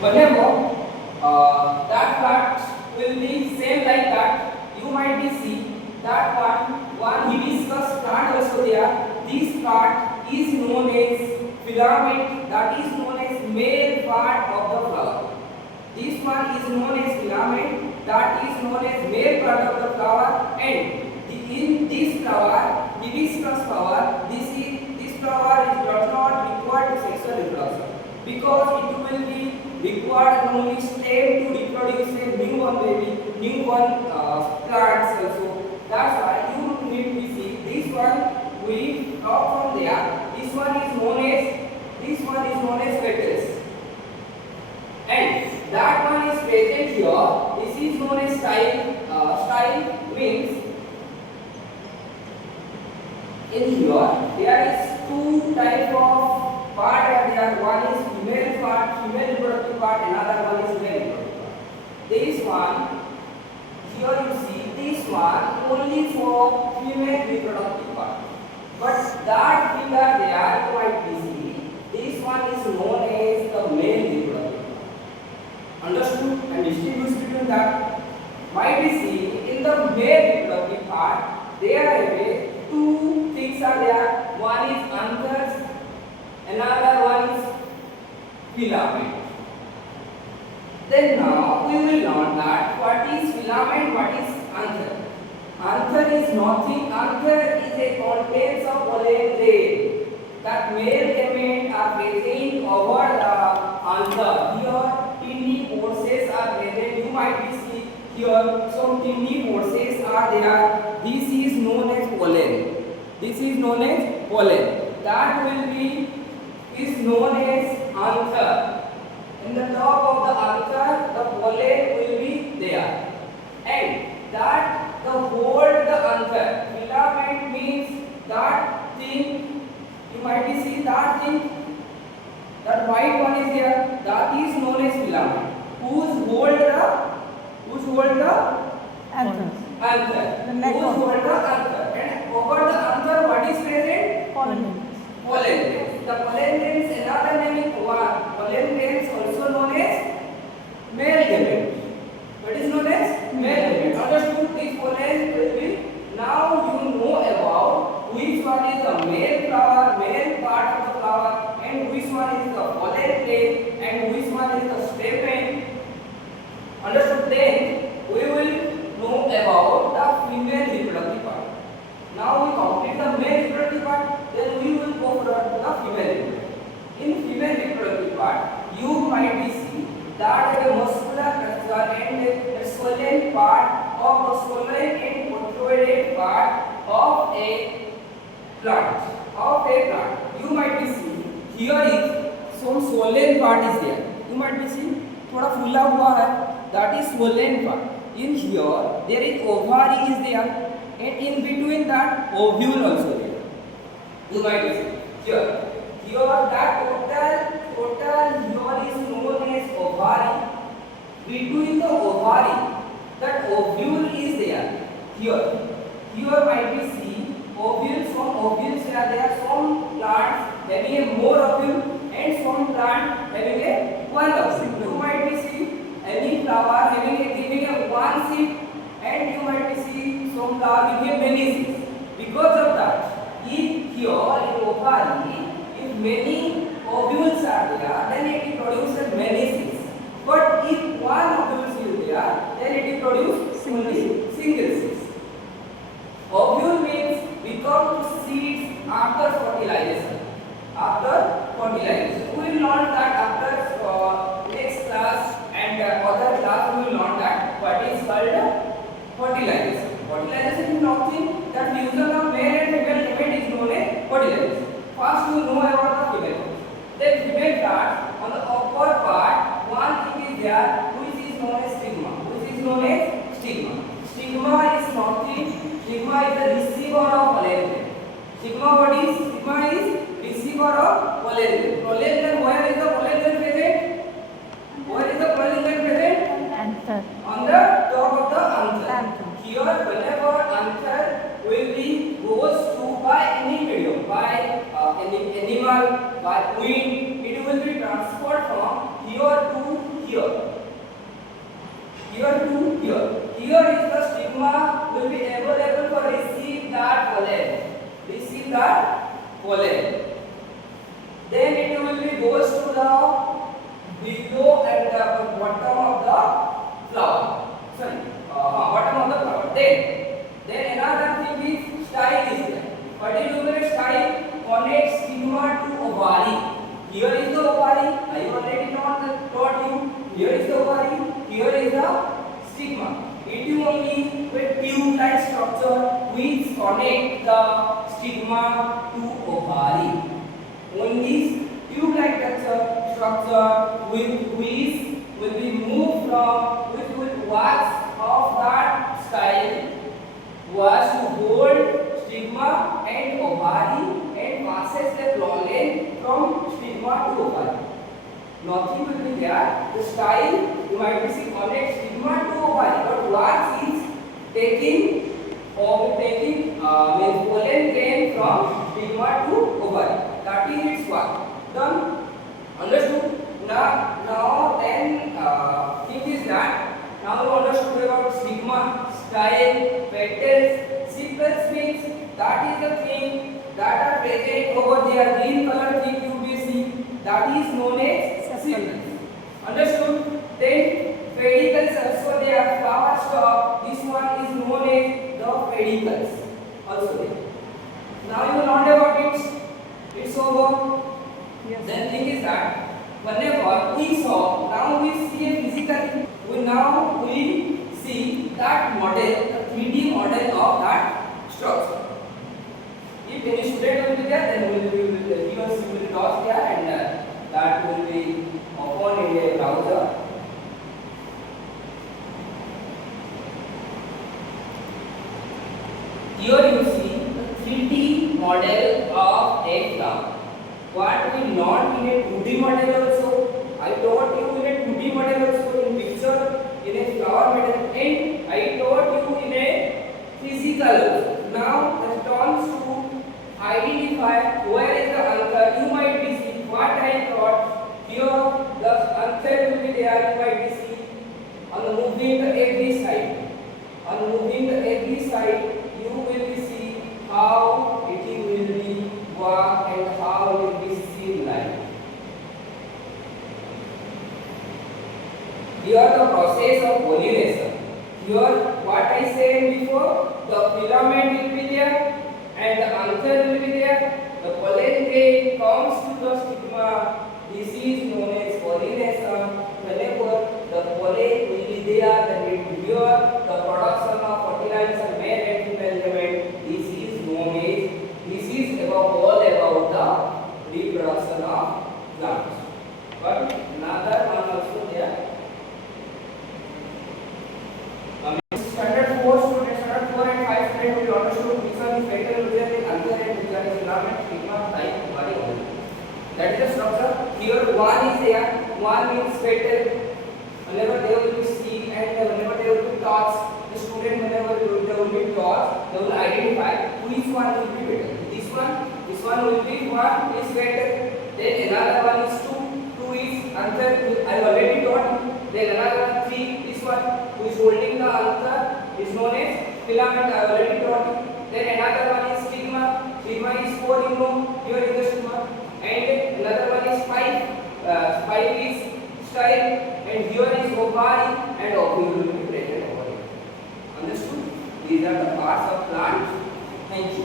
Whenever that part will be same like that, you might be see that one hibiscus plant also there. This part is known as filament, that is known as male part of the flower. This one is known as filament, that is known as male part of the flower, and in this flower, hibiscus flower, this flower does not require sexual reproduction because it will be required only stem to reproduce a new one baby, new one plants also. That's why you need to see this one we talk from there. This one is known as fetus, and that one is present here. This is known as style. Style means in here there is two type of part are there. One is female part, female reproductive part, another one is male reproductive part. This one here you see this one only for female reproductive part, but that figure there you might be see this one is known as the male reproductive part. Understood? And distinguish between that. Might be see in the male reproductive part there are two things are there. One is anthers, another one is filament. Then now we will learn that what is filament, what is anther. Anther is nothing. Anther is a contents of pollen grain that male gamete are present over the anther. Here tiny forces are present. You might be see here some tiny forces are there. This is known as pollen. This is known as pollen. That will be is known as anther. In the top of the anther, the pollen will be there, and that the hold the anther. Filament means that thing. You might be see that thing. That white one is there. That is known as filament. Whose hold the Anther. anther. The neck Whose of- hold the anther. And over the anther, what is present? Pollen. Pollen grains. The pollen grains, another name is pollen grains, also known as male gamete. What is known as male gamete? Understood? This pollen will be. Now you know about which one is the male flower, male part of the flower, and which one is the pollen grain, and which one is the stamen. Understood? Then we will know about the female reproductive part. Now we complete the male reproductive part, then we will go for the female reproductive. In female reproductive part, you might be see that a muscular structure and a swollen part of the swollen and protruded part of a plant. You might be see here is some swollen part is there. You might be see थोड़ा फूला हुआ है. That is swollen part. In here there is ovary is there, and in between that ovule also there. You might be see here that total here is known as ovary. Between the ovary that ovule is there. Here might be see ovules. Some ovules are there. Some plants having a more ovule and some plant having a one ovule. You might be see any flower having a giving a one seed, and you might be see some flower giving a many seeds. Because of that, if here in ovary, if many ovules are there, then it will produce many seeds. But if one ovule is there, then it will produce only single seeds. Ovule means become to seeds after fertilization. We will learn that after next class and other class we will learn that what is called fertilization. Fertilization is nothing that fusion of male and female gamete is known as fertilization. First you know about the female. Then female part on the upper part one thing is there which is known as stigma. Stigma is nothing. Stigma is the receiver of pollen grain. Stigma is receiver of pollen grain. Pollen grain, where is the pollen grain present? Where is the pollen grain present? Anther. On the top of the anther. Anther. Here, whenever anther will be goes to by any medium, by any animal, by wind, it will be transferred from here to here. Here to here. Here is the stigma will be available for receive that pollen. Receive that pollen. Then it will be goes to the below and the bottom of the flower. Sorry, bottom of the flower. Then another thing is style is there. Particular style connects stigma to ovary. Here is the ovary. I already taught you. Here is the ovary. Here is the stigma. It is only with tube-like structure which connect the stigma to ovary. Only tube-like structure which will be moved from which will wax of that style was to hold stigma and ovary and passes the pollen from stigma to ovary. Nothing will be there. The style you might be see connect stigma to ovary, but wax is taking pollen grain from stigma to ovary. That is its work. Done. Understood? Now then thing is that now you understood about stigma, style, petals, sepals means that is the thing that are present over there. Green color thing you will see that is known as sepals. Understood? Then pedicles also there. Flower stalk. This one is known as the pedicles. Also there. Now you learned about it. It's over. Yes. Then thing is that whenever we saw, now we see a physical. Now we see that model, the 3D model of that structure. If any student will be there, then we will give us will toss there, and that will be open in a browser. Here you see the 3D model of a flower. What we learned in a 2D model also. I taught you in a 2D model also in picture, in a flower model, and I taught you in a physical also. Now the turns to identify where is the answer. You might be see what I taught. Here the answer will be there. You might be see on the moving the every side. On moving the every side, you will be see how it will be work and how it will be seen like. Here the process of pollination. Here what I said before, the filament will be there and the anther will be there. The pollen grain comes to the stigma. This is known as pollination. Whenever the pollen will be there, then it will here the production of fertilizer, male and female element. This is known as, this is all about the reproduction of plants. But another one also there. Standard 4 students, standard 4 and 5 students will understood which one is petal, which one is anther, and which one is filament, stigma, type, body. That is the structure. Here one is there, one means petal. Whenever they will be seen and whenever they will be taught, the student whenever they will be taught, they will identify which one will be petal. This one will be one is petal. Then another one is two is anther. I already taught you. Then another one 3. This one who is holding the anther is known as filament. I already taught you. Then another one is stigma. Stigma is 4 you know. Here is the stigma. And another one is 5. 5 is style. And here is ovary and ovule will be present over here. Understood? These are the parts of plant. Thank you.